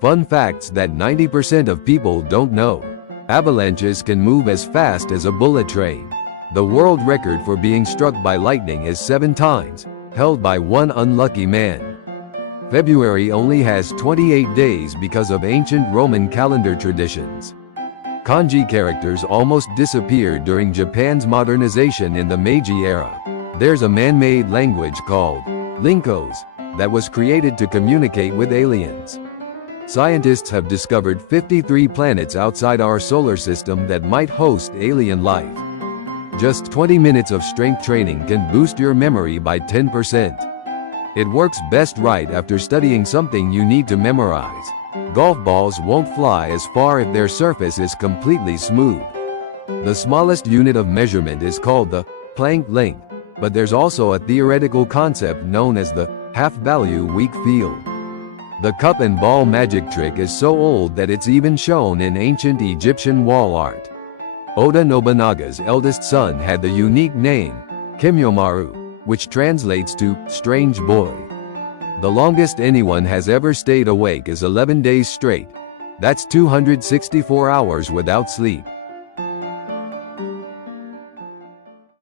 Fun facts that 90% of people don't know. Avalanches can move as fast as a bullet train. The world record for being struck by lightning is 7 times, held by one unlucky man. February only has 28 days because of ancient Roman calendar traditions. Kanji characters almost disappeared during Japan's modernization in the Meiji era. There's a man-made language called Linkos that was created to communicate with aliens. Scientists have discovered 53 planets outside our solar system that might host alien life. Just 20 minutes of strength training can boost your memory by 10%. It works best right after studying something you need to memorize. Golf balls won't fly as far if their surface is completely smooth. The smallest unit of measurement is called the Planck length, but there's also a theoretical concept known as the half-value weak field. The cup and ball magic trick is so old that it's even shown in ancient Egyptian wall art. Oda Nobunaga's eldest son had the unique name, Kimyomaru, which translates to strange boy. The longest anyone has ever stayed awake is 11 days straight. That's 264 hours without sleep.